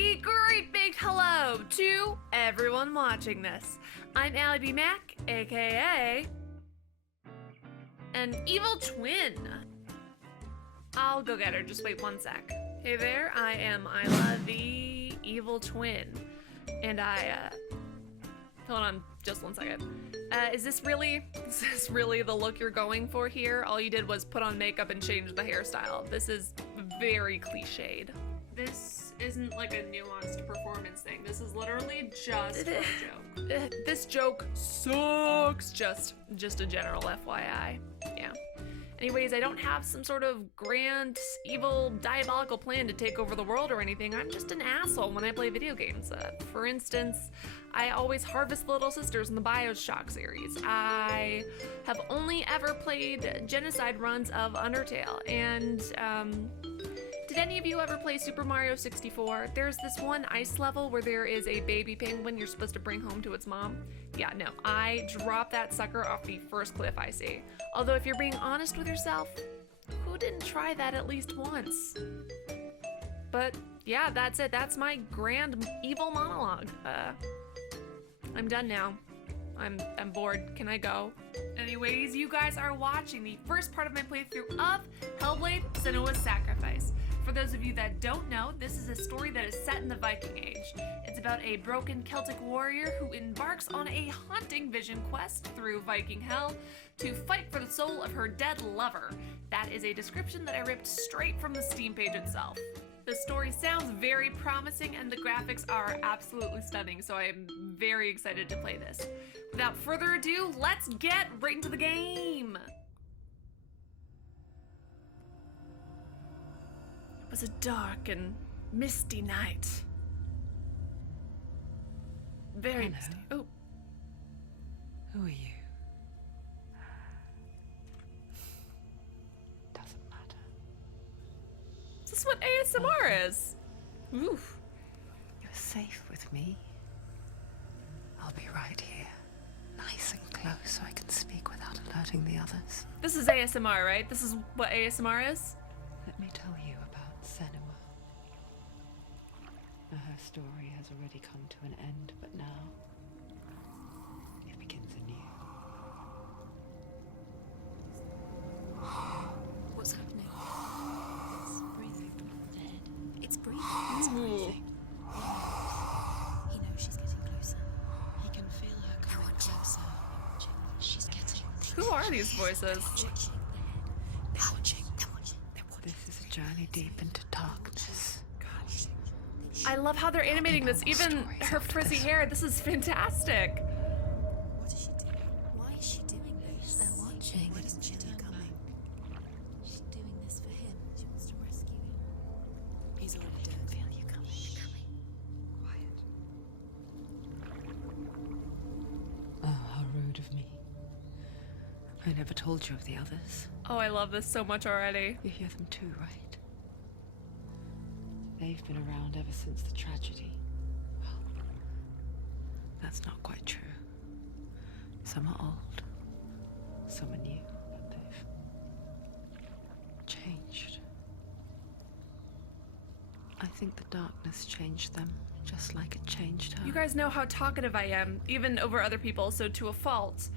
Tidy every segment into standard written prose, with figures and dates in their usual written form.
A great big hello to everyone watching this. I'm alliebeemac, aka an evil twin. I'll go get her, just wait one sec. Hey there, I am Isla, the evil twin. And hold on just one second. Is this really the look you're going for here? All you did was put on makeup and change the hairstyle. This is very cliched. This isn't like a nuanced performance thing. This is literally just a joke. This joke sucks. Just a general FYI. Yeah. Anyways, I don't have some sort of grand, evil, diabolical plan to take over the world or anything. I'm just an asshole when I play video games. For instance, I always harvest the little sisters in the BioShock series. I have only ever played genocide runs of Undertale, and did any of you ever play Super Mario 64? There's this one ice level where there is a baby penguin you're supposed to bring home to its mom. Yeah, no, I dropped that sucker off the first cliff I see. Although if you're being honest with yourself, who didn't try that at least once? But yeah, that's it. That's my grand evil monologue. I'm done now. I'm bored. Can I go? Anyways, you guys are watching the first part of my playthrough of Hellblade: Senua's Sacrifice. For those of you that don't know, this is a story that is set in the Viking Age. It's about a broken Celtic warrior who embarks on a haunting vision quest through Viking Hell to fight for the soul of her dead lover. That is a description that I ripped straight from the Steam page itself. The story sounds very promising and the graphics are absolutely stunning, so I am very excited to play this. Without further ado, let's get right into the game! It was a dark and misty night. Very misty. Oh. Who are you? Doesn't matter. Is this what ASMR is? Oof. You're safe with me. I'll be right here. Nice and close so I can speak without alerting the others. This is ASMR, right? This is what ASMR is? Let me tell you about Senua. Her story has already come to an end, but now it begins anew. What's happening? It's breathing. Dead. It's breathing. It's breathing. He knows she's getting closer. He can feel her coming closer. She's getting. Who are these voices? They're watching. This is a journey deep into darkness. I love how they're animating this. Even her frizzy hair. This is fantastic. What is she doing? Why is she doing this? They're watching. Why doesn't she turn back? She's doing this for him. She wants to rescue him. He's already dead. Feel you coming. Quiet. Oh, how rude of me. I never told you of the others. Oh, I love this so much already. You hear them too, right? They've been around ever since the tragedy. Well, that's not quite true. Some are old, some are new, but they've changed. I think the darkness changed them, just like it changed her. You guys know how talkative I am, even over other people, so to a fault.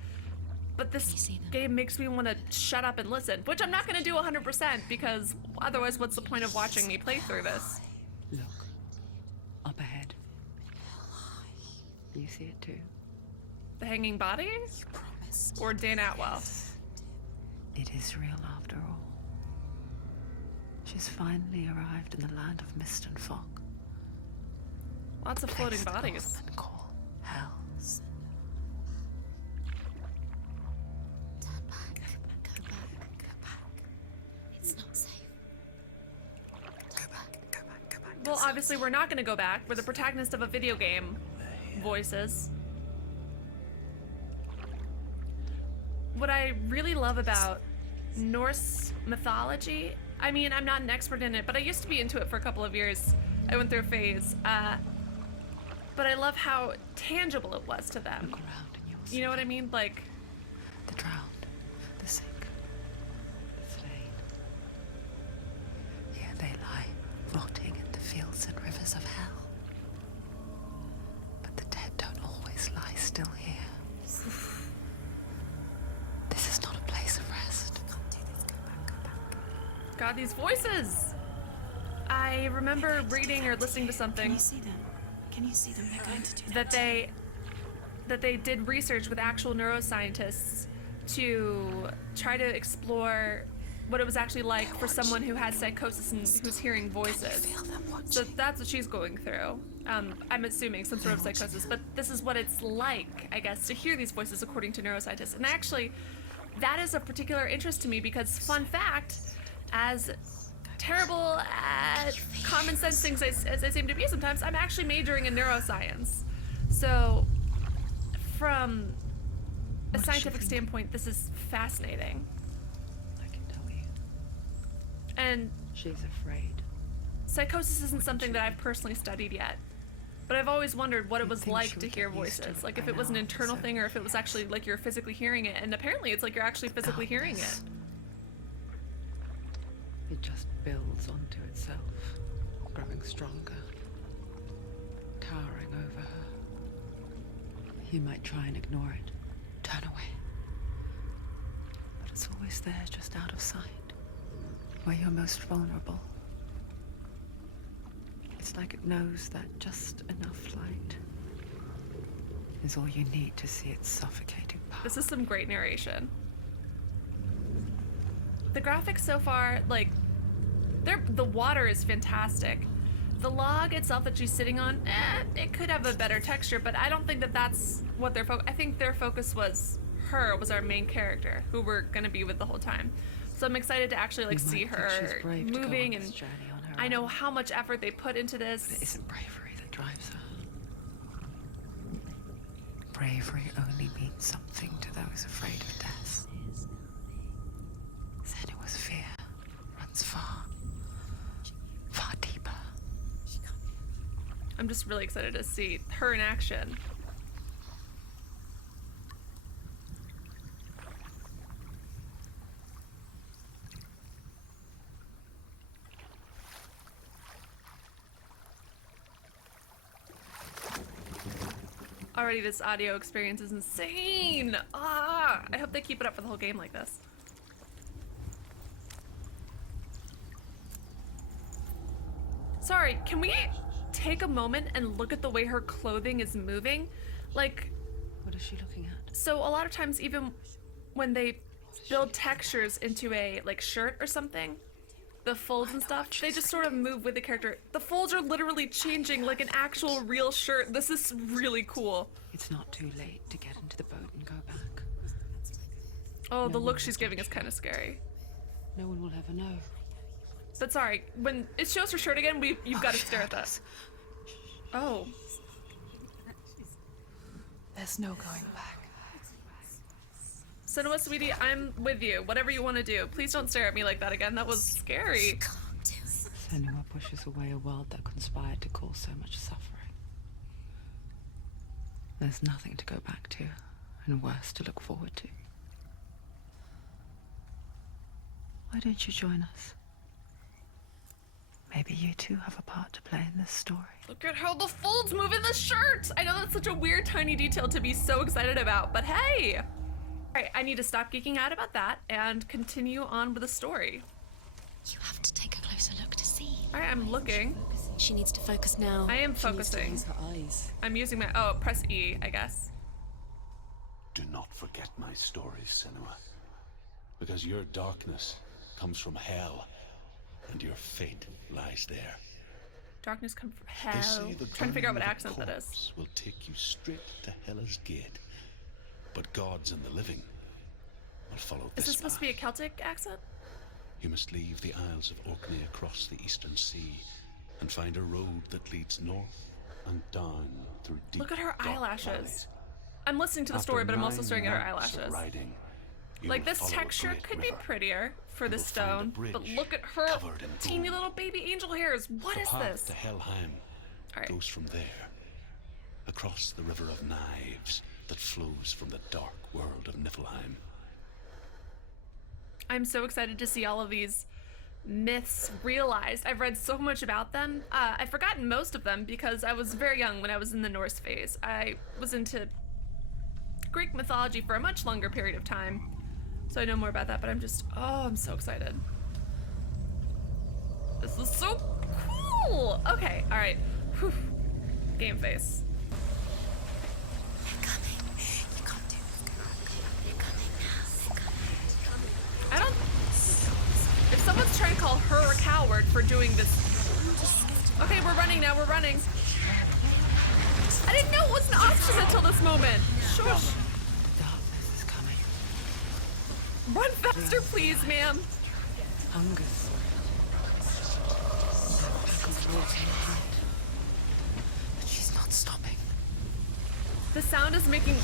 But this game makes me want to shut up and listen, which I'm not going to do 100% because otherwise what's the point of watching me play through this? Look, up ahead. You see it too? The hanging body? Or Dan Atwell? It is real after all. She's finally arrived in the land of mist and fog. Lots of floating Place that bodies. Northmen call hell. Turn back. Go back. It's not safe. Turn back. Go back. Well, obviously we're not going to go back. We're the protagonist of a video game. Voices. What I really love about Norse mythology, I mean, I'm not an expert in it, but I used to be into it for a couple of years. I went through a phase. But I love how tangible it was to them. Look around and you will see You know what I mean? Like, the drowned, the sick, the slain. Here they lie, rotting in the fields and rivers of hell. God, these voices! I remember reading or listening to Can something you see them? Can you see them? They're going to do that they did research with actual neuroscientists to try to explore what it was actually like for someone who had psychosis and who's hearing voices. Feel them watching. So that's what she's going through. I'm assuming some sort of psychosis, but this is what it's like, I guess, to hear these voices according to neuroscientists. And actually, that is of particular interest to me because, fun fact, as terrible at common sense things as I seem to be sometimes, I'm actually majoring in neuroscience. So, from a scientific standpoint, this is fascinating. I can tell you. And She's afraid. psychosis isn't something that I've personally studied yet. But I've always wondered what it was think like she to would hear get used to voices. it Like by if it was an now, internal so- thing or if it was actually like you're physically hearing it. And apparently it's like you're actually physically hearing it. Darkness. It just builds onto itself, growing stronger, towering over her. You might try and ignore it, turn away. But it's always there, just out of sight, where you're most vulnerable. It's like it knows that just enough light is all you need to see its suffocating power. This is some great narration. The graphics so far, like, the water is fantastic. The log itself that she's sitting on, it could have a better texture, but I don't think that that's what their focus. I think their focus was her, was our main character, who we're gonna be with the whole time. So I'm excited to actually like You might see think her she's brave to go moving, on this and journey on her I know own. how much effort they put into But it this. isn't bravery that drives her. Bravery only means something to those afraid of death. Senua's fear runs far, far deeper. I'm just really excited to see her in action. Already this audio experience is insane! I hope they keep it up for the whole game like this. Sorry, can we take a moment and look at the way her clothing is moving? Like, What is she looking at? so a lot of times even when they build textures into a like shirt or something, the folds and stuff, they just sort of move with the character. The folds are literally changing like an actual real shirt. This is really cool. It's not too late to get into the boat and go back. Oh, the No look one she's will giving touch is kind of scary. No one will ever know. But sorry, when it shows her shirt again, you've got to stare at that. Oh, There's no going back. Senua, sweetie, I'm with you. Whatever you want to do. Please don't stare at me like that again. That was scary. Can't do it. Senua pushes away a world that conspired to cause so much suffering. There's nothing to go back to, and worse to look forward to. Why don't you join us? Maybe you too have a part to play in this story. Look at how the folds move in the shirt. I know that's such a weird, tiny detail to be so excited about, but hey. All right, I need to stop geeking out about that and continue on with the story. You have to take a closer look to see. All right, I'm looking. She needs to focus now. I am She needs to focusing. use her eyes. I'm using my, press E, I guess. Do not forget my stories, Senua. Because your darkness comes from hell, and your fate lies there. Darkness come from They hell. say the Trying to figure out what burning of a accent that is. corpse will take you straight to Hela's gate. But gods and the living will follow Is this this supposed to be a path. Celtic accent? You must leave the Isles of Orkney across the eastern sea and find a road that leads north and down through deep, Look at her dark eyelashes. valleys. I'm listening to the After story, but I'm also 9 staring at her months of eyelashes. riding, you Like will this follow a texture great could be river. prettier for and the will find a stone, but bridge look at her covered in teeny gold. little baby angel hairs. What The is path this? to Helheim All right. goes from there, across the river of knives that flows from the dark world of Niflheim. I'm so excited to see all of these myths realized. I've read so much about them. I've forgotten most of them because I was very young when I was in the Norse phase. I was into Greek mythology for a much longer period of time, so I know more about that, but I'm so excited. This is so cool. Okay, all right. Whew. Game face. They're coming. You can't do this, girl. They're coming now. They're coming. I don't. If someone's trying to call her a coward for doing this. Okay, we're running now. We're running. I didn't know it was an option until this moment. Shush. Darkness is coming. Run faster, please, ma'am. Hunger. But she's not stopping. The sound is making,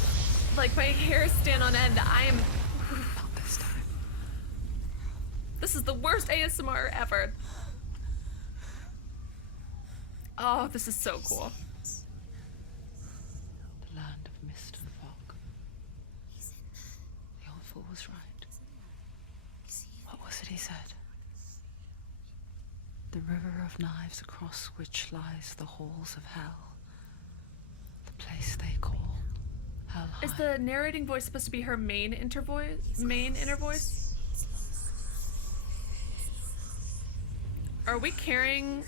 like, my hair stand on end. I am. Not this time. This is the worst ASMR ever. Oh, this is so cool. The land of mist and fog. The old fool was right. What was it he said? The river of knives across which lies the halls of hell. The place they call Helheim. Is the narrating voice supposed to be her main inner voice? Are we carrying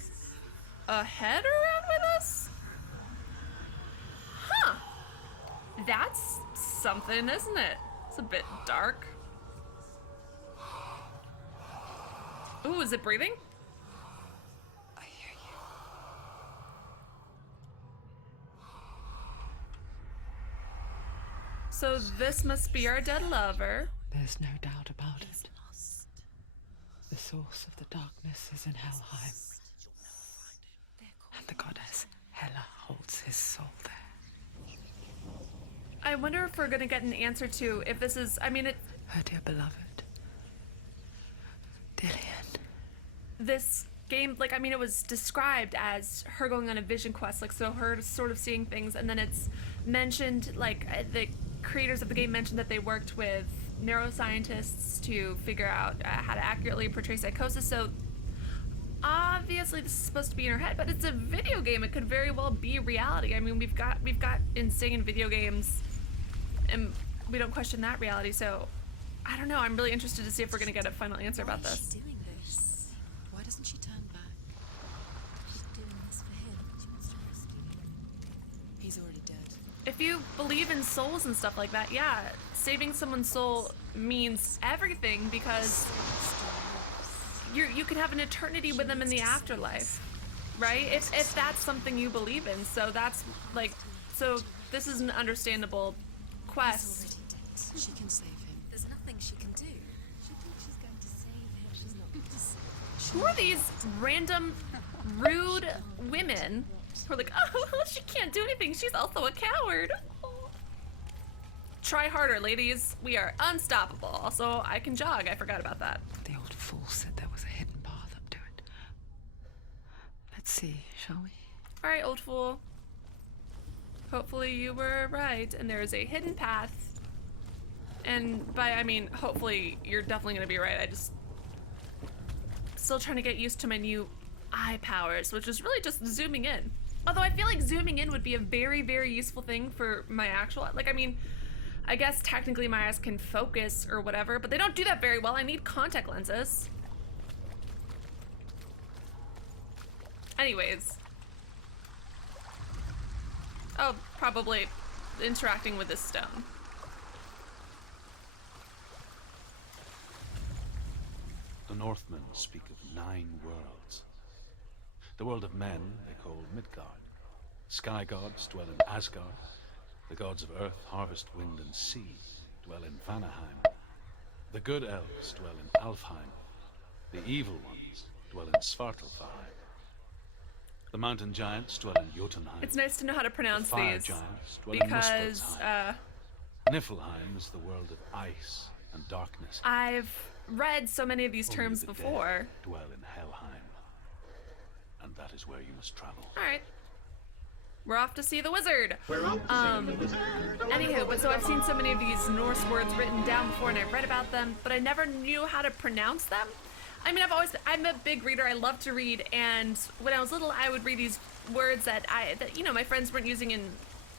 a head around with us? Huh. That's something, isn't it? It's a bit dark. Ooh, is it breathing? I hear you. So this must be our dead lover. There's no doubt about it. The source of the darkness is in Helheim. And the goddess Hela holds his soul there. I wonder if we're gonna get an answer to if this is, I mean, Her dear beloved. Dillian. this game, like, I mean, it was described as her going on a vision quest, like, so her sort of seeing things, and then it's mentioned, like, the creators of the game mentioned that they worked with neuroscientists to figure out how to accurately portray psychosis, so obviously this is supposed to be in her head, but it's a video game. It could very well be reality. I mean, we've got insane video games, and we don't question that reality, so I don't know. I'm really interested to see if we're gonna get a final answer about Why is this. she doing this? Why doesn't she turn back? She's doing this for him. She wants to rescue him. He's already dead. If you believe in souls and stuff like that, yeah, saving someone's soul means everything, because you can have an eternity with them in the afterlife, right? If that's something you believe in. So that's like, so this is an understandable He's quest. already dead. She can save him. There's nothing she can do. She thinks she's going to save him. She's not going to save him. Who are these random, rude women who are like, oh, well, she can't do anything. She's also a coward. Try harder, ladies. We are unstoppable. Also, I can jog. I forgot about that. The old fool said there was a hidden path up to it. Let's see, shall we? All right, old fool. Hopefully you were right, and there is a hidden path. And by, I mean, hopefully you're definitely gonna be right. I just still trying to get used to my new eye powers, which is really just zooming in. Although I feel like zooming in would be a very, very useful thing for my actual, like, I mean, I guess technically my eyes can focus or whatever, but they don't do that very well. I need contact lenses. Anyways. Oh, probably interacting with this stone. The Northmen speak of 9 worlds. The world of men they call Midgard. Sky gods dwell in Asgard. The gods of earth, harvest, wind, and sea dwell in Vanaheim. The good elves dwell in Alfheim. The evil ones dwell in Svartalfheim. The mountain giants dwell in Jotunheim. It's nice to know how to pronounce The fire these, giants dwell because in Muspelheim. Niflheim is the world of ice and darkness. I've read so many of these Only terms the before. dead dwell in Helheim. And that is where you must travel. All right. We're off to see the wizard. Anywho, but so I've seen so many of these Norse words written down before, and I've read about them, but I never knew how to pronounce them. I mean, I'm a big reader. I love to read, and when I was little, I would read these words that you know, my friends weren't using in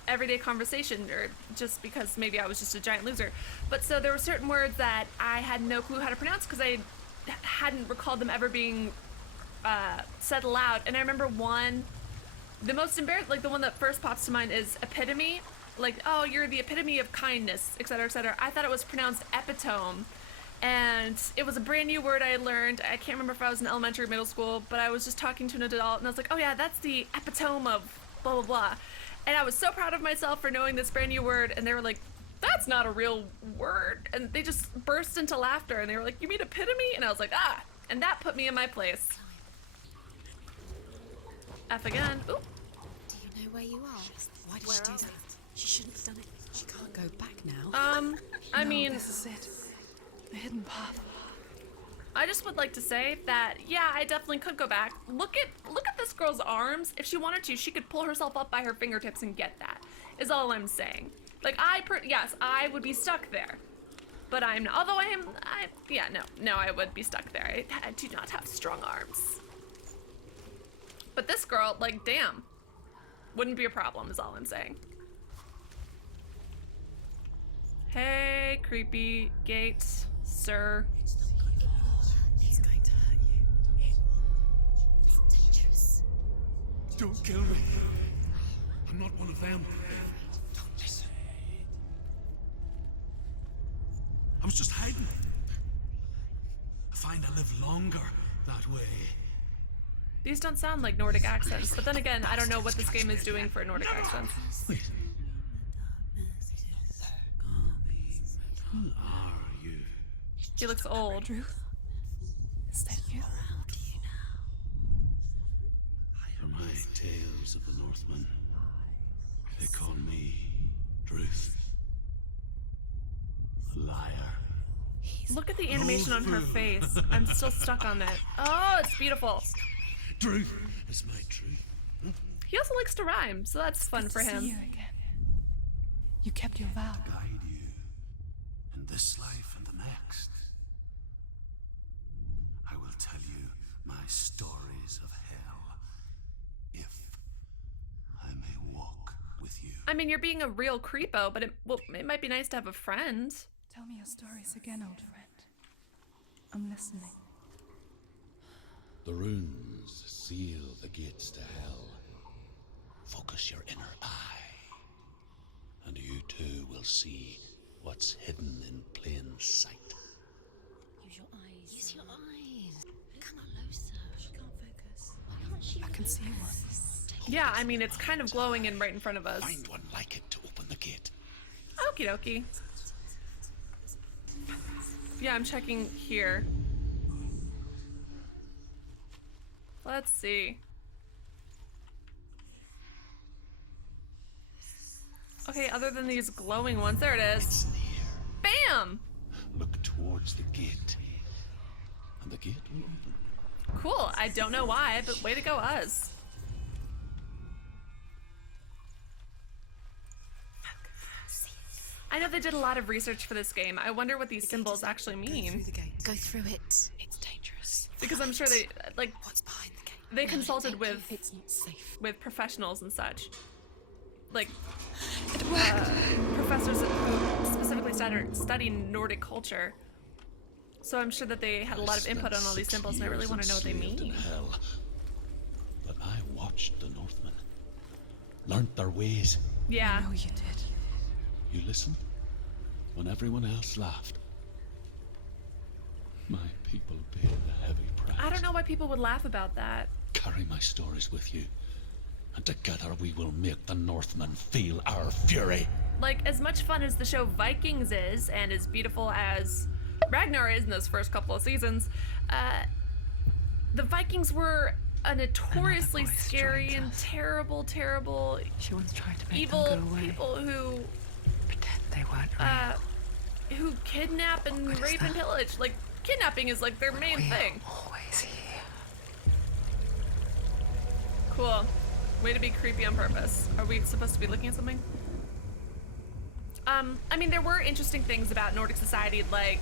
everyday conversation, or just because maybe I was just a giant loser. But so there were certain words that I had no clue how to pronounce because I hadn't recalled them ever being said aloud. And I remember one, the most embarrassing, like the one that first pops to mind is epitome. Like, oh, you're the epitome of kindness, etc., etc. I thought it was pronounced epitome. And it was a brand new word I had learned. I can't remember if I was in elementary or middle school, but I was just talking to an adult and I was like, oh yeah, that's the epitome of blah, blah, blah. And I was so proud of myself for knowing this brand new word. And they were like, that's not a real word. And they just burst into laughter and they were like, you mean epitome? And I was like, ah. And that put me in my place. F again. Ooh. Do you know where you are? Why did she do that? She shouldn't have done it. She can't go back now. I No, mean, this is it. The hidden path. I just would like to say that, yeah, I definitely could go back. Look at this girl's arms. If she wanted to, she could pull herself up by her fingertips and get that, is all I'm saying. Like, yes, I would be stuck there. But I'm not, although no, I would be stuck there. I do not have strong arms. But this girl, like, damn, wouldn't be a problem, is all I'm saying. Hey, creepy gate, sir. It's going to hurt you. It's dangerous. Don't kill me. I'm not one of them. Don't listen. I was just hiding. I find I live longer that way. These don't sound like Nordic accents, but then again, I don't know what this game is doing for Nordic accents. Wait. Who are you? He looks old. Ruth? Is that you? For my tales of the Northmen, they call me Druth. A liar. Look at the animation on her face. I'm still stuck on it. Oh, it's beautiful. Druth is my truth. He also likes to rhyme, so that's fun for See him. you again. You kept your vow. Guide you in this life and the next. I will tell you my stories of hell, if I may walk with you. I mean, you're being a real creepo, but it might be nice to have a friend. Tell me your stories again, old friend. I'm listening. The runes seal the gates to hell. Focus your inner eye, and you too will see what's hidden in plain sight. Use your eyes. Use your eyes. Come on, closer. She can't focus. Why can't she? I can see one. Yeah, I mean, it's kind of glowing in right in front of us. Find one like it to open the gate. Okie dokie. Yeah, I'm checking here. Let's see. Okay, other than these glowing ones, there it is. It's near. Bam! Look towards the gate, and the gate will open. Cool. I don't know why, but way to go, us. I know they did a lot of research for this game. I wonder what these symbols actually mean. Go through it. It's dangerous. Because I'm sure they, like, What's behind the gate? they consulted with It's not safe. professionals and such. Like, It worked. professors who specifically study Nordic culture. So I'm sure that they had a lot of input on all these symbols, and I really want to know what they Enslaved in mean. hell. But I watched the Northmen, learnt their ways. Yeah. I know you did. You listened when everyone else laughed. My people paid the heavy price. I don't know why people would laugh about that. Carry my stories with you, and together we will make the Northmen feel our fury. Like, as much fun as the show Vikings is, and as beautiful as Ragnar is in those first couple of seasons, the Vikings were a notoriously voice scary joins and us. terrible, She once tried to make evil them go away. people who Pretend they weren't real. who kidnap and What is rape and that? pillage. Like, kidnapping is like their main We're thing. always here. Cool. Way to be creepy on purpose. Are we supposed to be looking at something? I mean, there were interesting things about Nordic society, like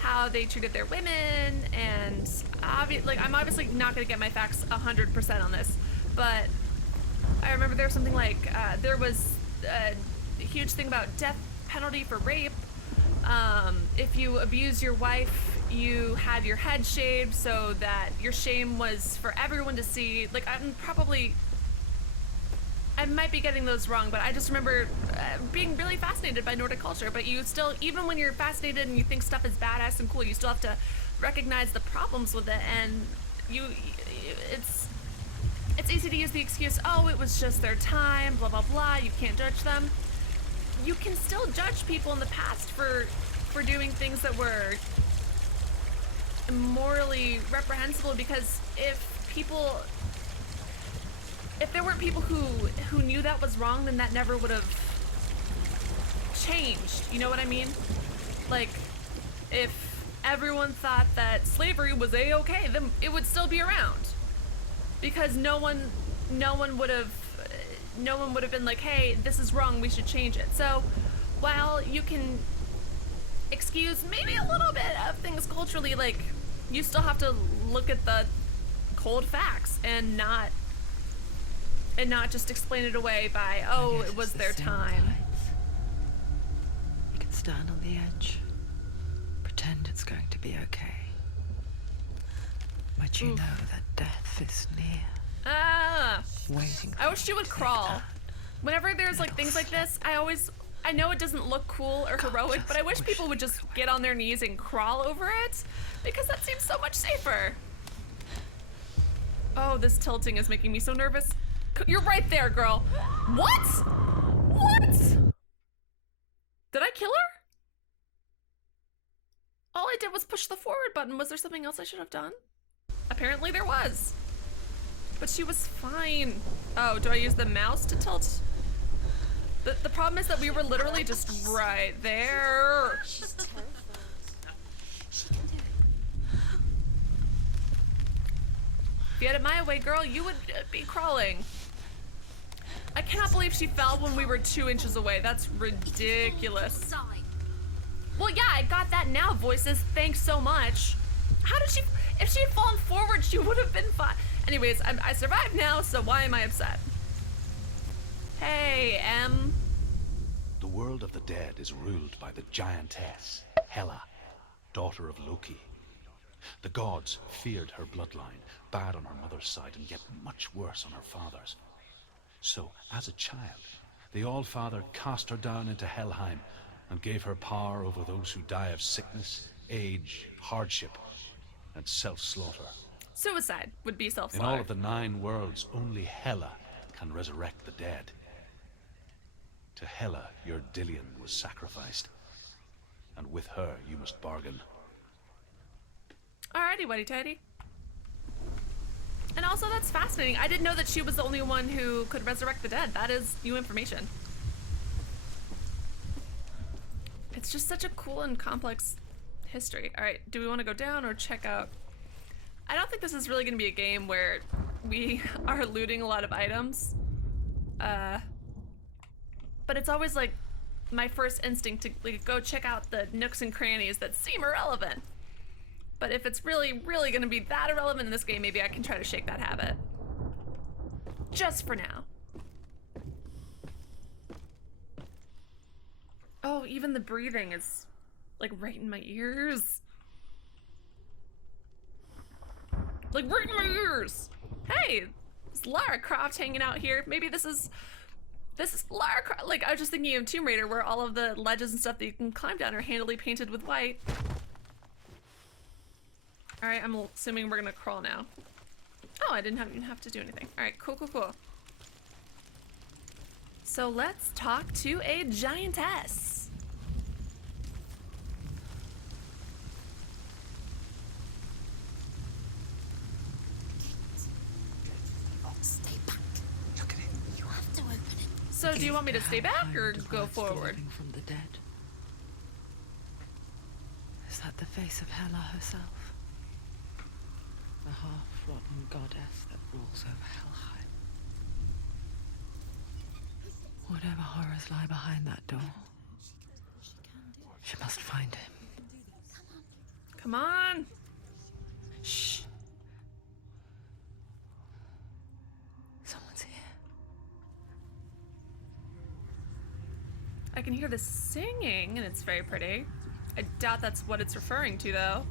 how they treated their women, and I'm obviously not going to get my facts 100% on this, but I remember there was something like there was a huge thing about death penalty for rape. If you abuse your wife, you had your head shaved so that your shame was for everyone to see. Like, I might be getting those wrong, but I just remember being really fascinated by Nordic culture. But you still, even when you're fascinated and you think stuff is badass and cool, you still have to recognize the problems with it. And it's easy to use the excuse, oh, it was just their time, blah, blah, blah. You can't judge them. You can still judge people in the past for doing things that were morally reprehensible, because if there weren't people who knew that was wrong, then that never would have changed. You know what I mean? Like, if everyone thought that slavery was a-okay, then it would still be around. Because no one would have been like, hey, this is wrong, we should change it. So while you can excuse maybe a little bit of things culturally, like, you still have to look at the cold facts and not just explain it away by, oh, it was their time. You can stand on the edge, pretend it's going to be okay, but you know that death is near. Waiting. I wish you would crawl. Whenever there's like things like this, I know it doesn't look cool or heroic, but I wish people would just get on their knees and crawl over it, because that seems so much safer. Oh, this tilting is making me so nervous. You're right there, girl. What? What? Did I kill her? All I did was push the forward button. Was there something else I should have done? Apparently there was. But she was fine. Oh, do I use the mouse to tilt? The problem is that we were literally just right there. She's terrified. She can do it. If you had it my way, girl, you would be crawling. I cannot believe she fell when we were 2 inches away. That's ridiculous. Well, yeah, I got that now, voices. Thanks so much. How did she... If she had fallen forward, she would have been fine. Anyways, I survived now, so why am I upset? Hey, Em. The world of the dead is ruled by the giantess, Hela, daughter of Loki. The gods feared her bloodline, bad on her mother's side and yet much worse on her father's. So, as a child, the All-Father cast her down into Helheim and gave her power over those who die of sickness, age, hardship, and self-slaughter. Suicide would be In self-slaughter. all of the 9 worlds, only Hela can resurrect the dead. To Hela, your Dillion was sacrificed, and with her you must bargain. Alrighty, Whitey Tighty. And also, that's fascinating. I didn't know that she was the only one who could resurrect the dead. That is new information. It's just such a cool and complex history. Alright, do we want to go down or check out? I don't think this is really going to be a game where we are looting a lot of items. But it's always like my first instinct to like, go check out the nooks and crannies that seem irrelevant. But if it's really, really gonna be that irrelevant in this game, maybe I can try to shake that habit. Just for now. Oh, even the breathing is like right in my ears. Like right in my ears! Hey, it's Lara Croft hanging out here. Maybe this is Lara Croft. Like, I was just thinking of Tomb Raider, where all of the ledges and stuff that you can climb down are handily painted with white. Alright, I'm assuming we're gonna crawl now. Oh, I didn't even have to do anything. Alright, cool, cool, cool. So let's talk to a giantess. Stay back. Look at it. You have to open it. So do you want me to stay back or go forward? From the dead. Is that the face of Hela herself? The half-rotten goddess that rules over Helheim. Whatever horrors lie behind that door, she must find him. Come on. Shh. Someone's here. I can hear the singing, and it's very pretty. I doubt that's what it's referring to, though.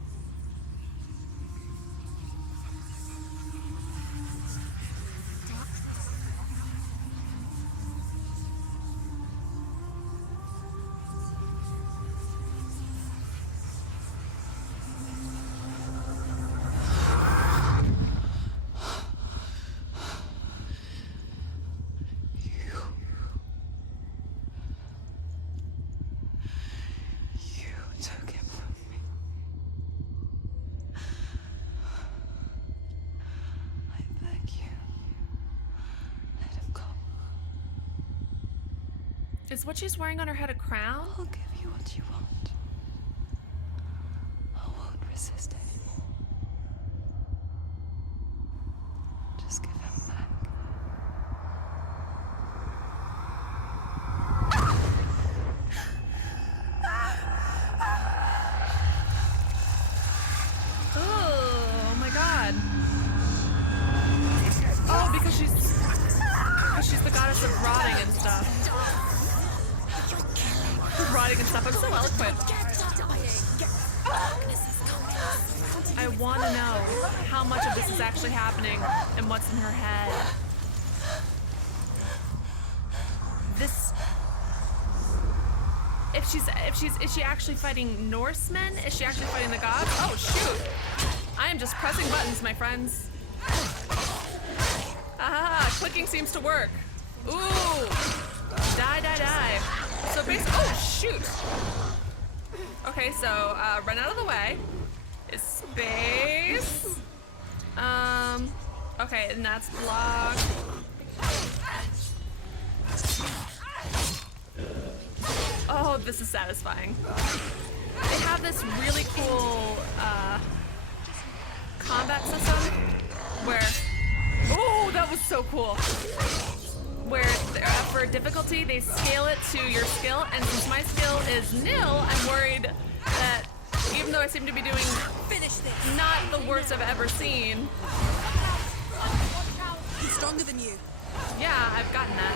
Is what she's wearing on her head a crown? I'll give you what you want. I won't resist anymore. Just give him back. Oh my god. Oh, because she's the goddess of rotting and stuff. Rotting and stuff. I'm so eloquent. I want to know how much of this is actually happening and what's in her head. This. Is she actually fighting Norsemen? Is she actually fighting the gods? Oh shoot! I am just pressing buttons, my friends. Ah, clicking seems to work. Ooh, die. So basically, oh shoot. Okay, so run out of the way. Is space. Okay, and that's block. Oh, this is satisfying. They have this really cool combat system where, oh, that was so cool. Where for difficulty, they scale it to your skill, and since my skill is nil, I'm worried that even though I seem to be doing not the worst I've ever seen. He's stronger than you. Yeah, I've gotten that.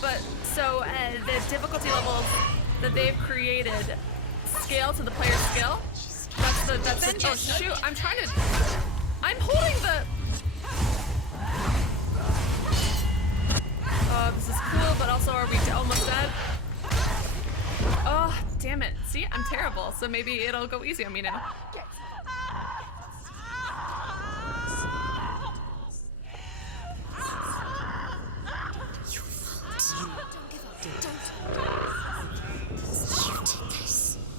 But so the difficulty levels that they've created scale to the player's skill. That's the, oh shoot, I'm holding the. Oh, this is cool, but also are we almost dead? Oh, damn it. See, I'm terrible, so maybe it'll go easy on me now.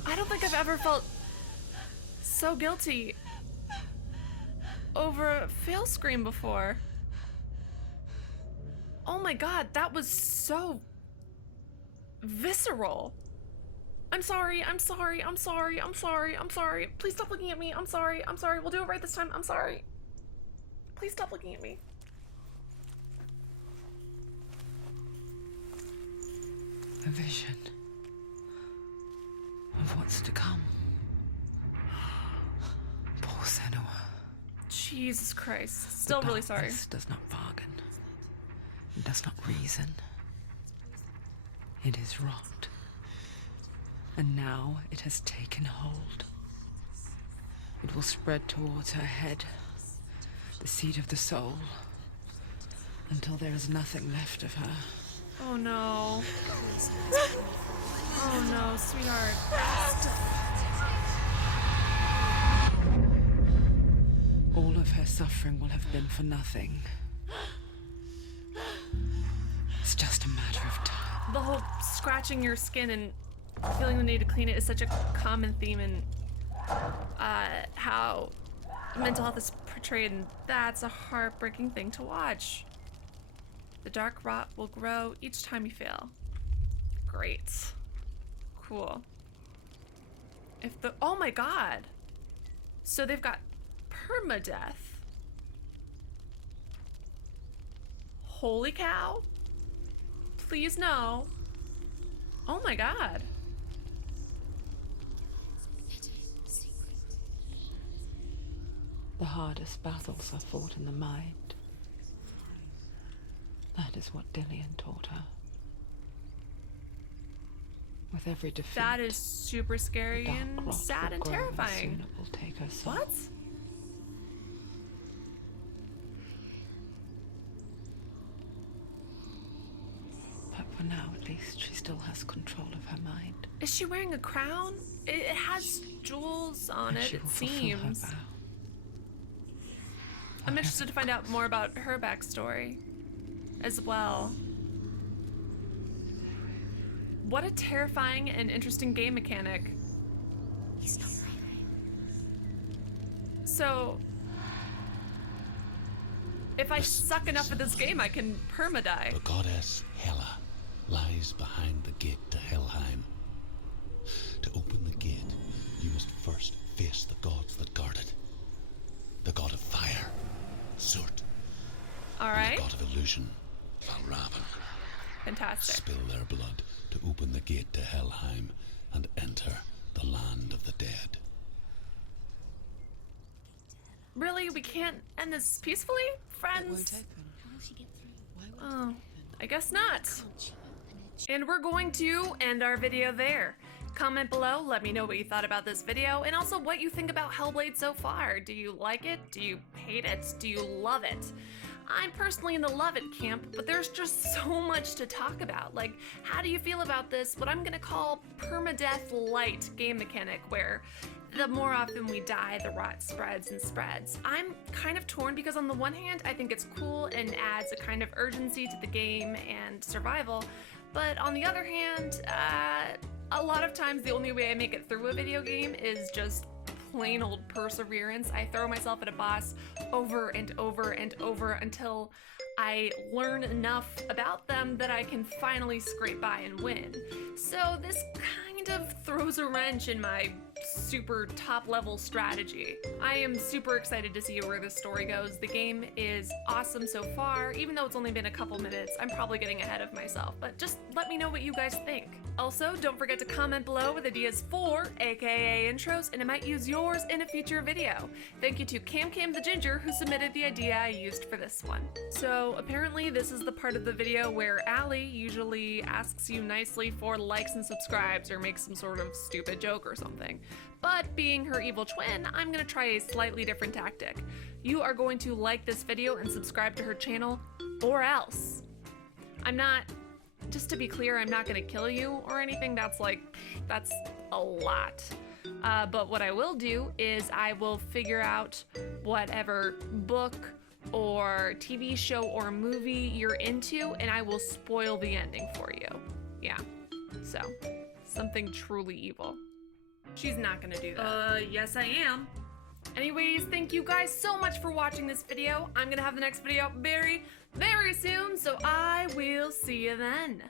I don't think I've ever felt so guilty over a fail screen before. Oh my god, that was so visceral. I'm sorry. Please stop looking at me. I'm sorry. We'll do it right this time. I'm sorry. Please stop looking at me. A vision of what's to come. Poor Senua. Jesus Christ. Still really sorry. Darkness does not bargain. It does not reason. It is rot. And now it has taken hold. It will spread towards her head, the seat of the soul, until there is nothing left of her. Oh no. Oh no, sweetheart. All of her suffering will have been for nothing. It's just a matter of time. The whole scratching your skin and feeling the need to clean it is such a common theme in how mental health is portrayed, and that's a heartbreaking thing to watch. The dark rot will grow each time you fail. Great. Cool. Oh my god. So they've got permadeath. Holy cow. Please no. Oh my god. The hardest battles are fought in the mind. That is what Dillian taught her. With every defeat, That is super scary dark and rot sad will and grow, terrifying. soon it will take her soul. What? But for now, at least, she still has control of her mind. Is she wearing a crown? It has jewels on And it, she it will fulfill her seems. vow. I'm interested to find out more about her backstory as well. What a terrifying and interesting game mechanic. So, if I suck enough at this game, I can perma-die. The goddess Hela lies behind the gate to Helheim. To open the gate, you must first face the gods that guard it. The god of fire, Surt. All And right. the god of illusion, Valravan. Fantastic. Spill their blood to open the gate to Helheim and enter the land of the dead. Really? We can't end this peacefully, It won't friends? open. How will she get through? Why won't Oh, it I guess not. Can't she open it? And we're going to end our video there. Comment below, let me know what you thought about this video, and also what you think about Hellblade so far. Do you like it? Do you hate it? Do you love it? I'm personally in the love it camp, but there's just so much to talk about. Like, how do you feel about this, what I'm gonna call permadeath light game mechanic, where the more often we die, the rot spreads and spreads. I'm kind of torn because on the one hand, I think it's cool and adds a kind of urgency to the game and survival, but on the other hand, a lot of times the only way I make it through a video game is just plain old perseverance. I throw myself at a boss over and over and over until I learn enough about them that I can finally scrape by and win. So this kind of throws a wrench in my super top level strategy. I am super excited to see where this story goes. The game is awesome so far. Even though it's only been a couple minutes, I'm probably getting ahead of myself, but just let me know what you guys think. Also, don't forget to comment below with ideas for AKA intros, and I might use yours in a future video. Thank you to Cam the Ginger, who submitted the idea I used for this one. So apparently this is the part of the video where Allie usually asks you nicely for likes and subscribes or makes some sort of stupid joke or something. But being her evil twin, I'm gonna try a slightly different tactic. You are going to like this video and subscribe to her channel, or else. Just to be clear, I'm not gonna kill you or anything. That's a lot. But what I will do is I will figure out whatever book or TV show or movie you're into, and I will spoil the ending for you. Yeah, so something truly evil. She's not gonna do that. Yes I am. Anyways, thank you guys so much for watching this video. I'm gonna have the next video up very, very soon, so I will see you then.